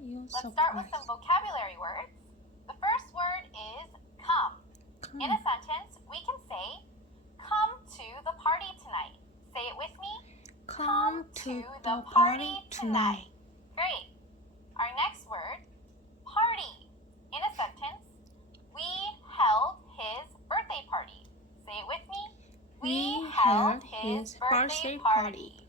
Let's start with some vocabulary words. The first word is come. In a sentence, we can say, come to the party tonight. Say it with me. Come to the party tonight. Great. Our next word, party. In a sentence, we held his birthday party. Say it with me. We held his birthday party.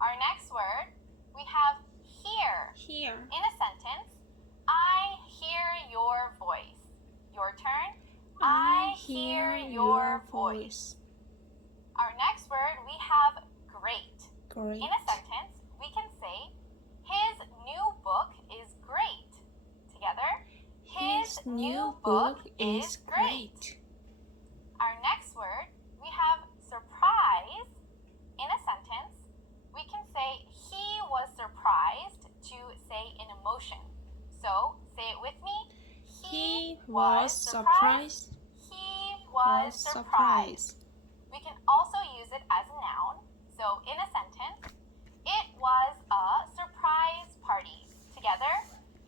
Our next word, we have hear. Here. In a sentence, I hear your voice. Your turn. I hear your voice. Our next word, we have great. Great. In a sentence, we can say, his new book is great. Together, His new book is great. Our next word, we have surprise. In a sentence, we can say, he was surprised to say an emotion. So, say it with me. He was surprised. He was surprised. We can also use it as a noun. So in a sentence, it was a surprise party. Together,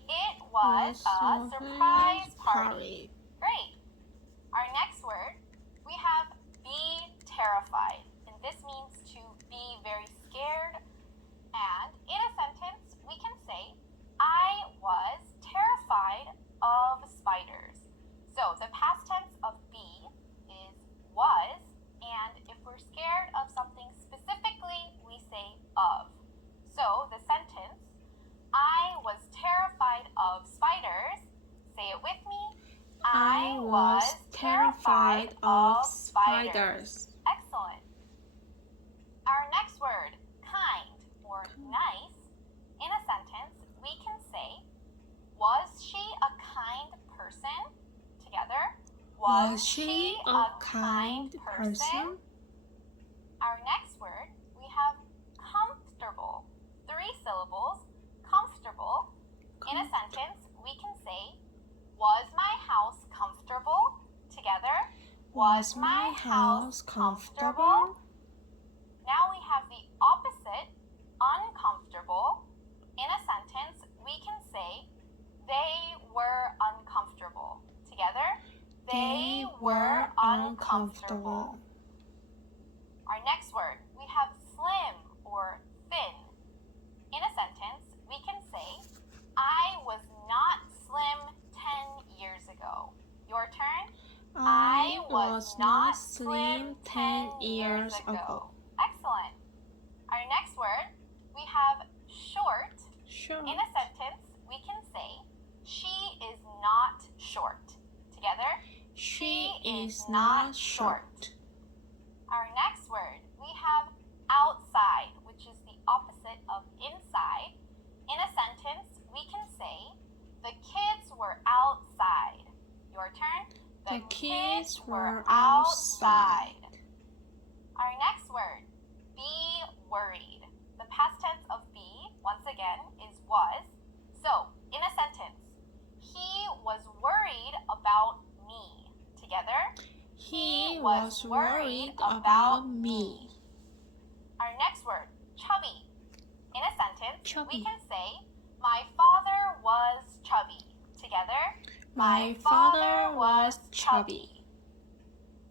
it was a surprise party. Great. Our next word, we have be terrified. And this means to be very scared. And in a sentence, we can say, I was terrified of spiders. So the past tense of be is was, and if we're scared of something specifically, we say of. So the sentence, I was terrified of spiders. Say it with me. I was terrified of spiders. Excellent. Our next word, kind or nice. In a sentence, we can say, was she a kind person? Together, Was she a kind person? Our next word, we have comfortable. 3 syllables, comfortable. In a sentence, we can say, was my house comfortable? Together, Was my house comfortable? Now we have the opposite, uncomfortable. In a sentence, we can say, they were uncomfortable. Together, they were uncomfortable. Our next word, we have slim or thin. In a sentence, we can say, I was not slim 10 years ago. Your turn. I was not slim 10 years ago. Excellent. Our next word, we have short. Sure. In a sentence, we can say, she is not short. Together, She is not short. Our next word, we have outside, which is the opposite of inside. In a sentence, we can say, the kids were outside. Your turn. The kids were outside. Our next word, be worried. The past tense of be, once again, is was. So, in a sentence, he was worried about me. Together, He was worried about me. Our next word, chubby. In a sentence, Chubby. we can say, my father was chubby. Together, My father was chubby.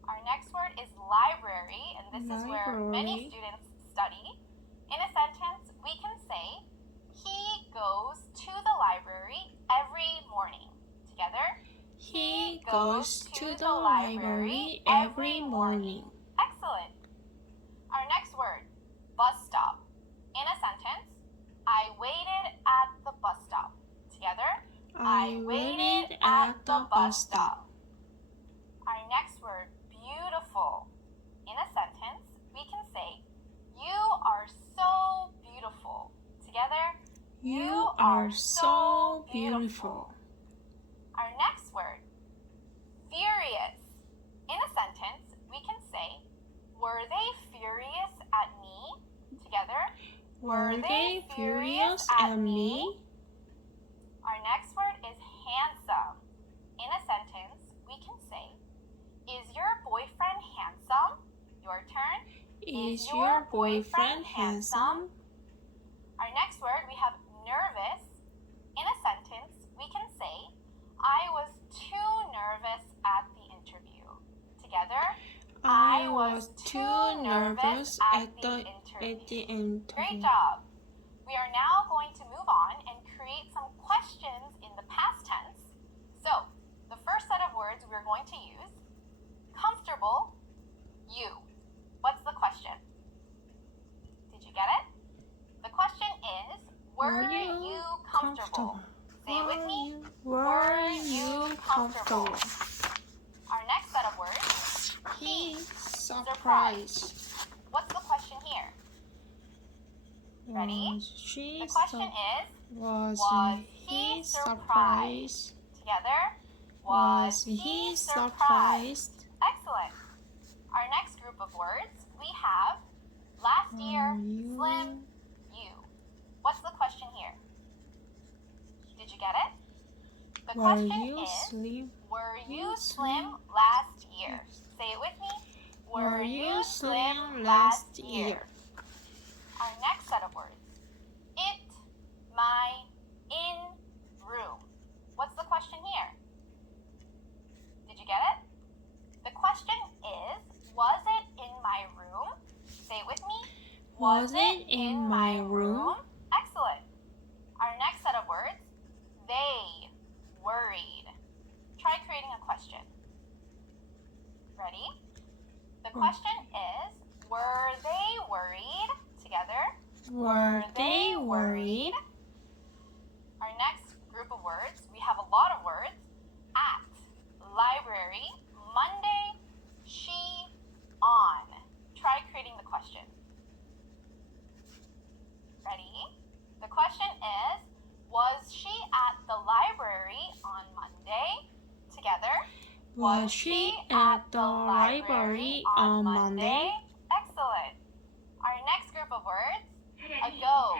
Our next word is library, and this is where many Library. students study. In a sentence, we can say, he goes to the library every morning. Together, He goes to the library every morning. Excellent. Our next word, bus stop. In a sentence, I waited at the bus stop. Together, I waited at the bus stop. Our next word, beautiful. In a sentence, we can say, you are so beautiful. Together, You are so beautiful. Our next word, furious. In a sentence, we can say, were they furious at me? Together, Were they furious at me? Our next word is handsome. In a sentence, we can say, is your boyfriend handsome? Your turn. Is your boyfriend handsome? Our next word, we have nervous. at the interview. Great interview. job. We are now going to move on and create some questions in the past tense. So, the first set of words we're going to use, comfortable, you. What's the question? Did you get it? The question is, were you comfortable? Say it with me. Were you comfortable? Our next set of words, He surprised. what's the question here? Ready? The question is, Was he surprised? Together, Was he surprised? Excellent. Our next group of words, we have last year, slim, you. What's the question here? Did you get it? The question is, slim? were you slim last year? Say it with me. Were you slim last year? Our next set of words, it, my, in, room. What's the question here? Did you get it? The question is, was it in my room? Say it with me. Was it in my room? Excellent. Our next set of words, they worried. Try creating a question. Ready? The question is, were they worried? Together. Were they worried? Our next group of words, we have a lot of words. At, library, Monday, she, on. Try creating the question. Ready? The question is, was she at the library on Monday? Together. Was she at the library on Monday? Excellent. Our next group of words, ago,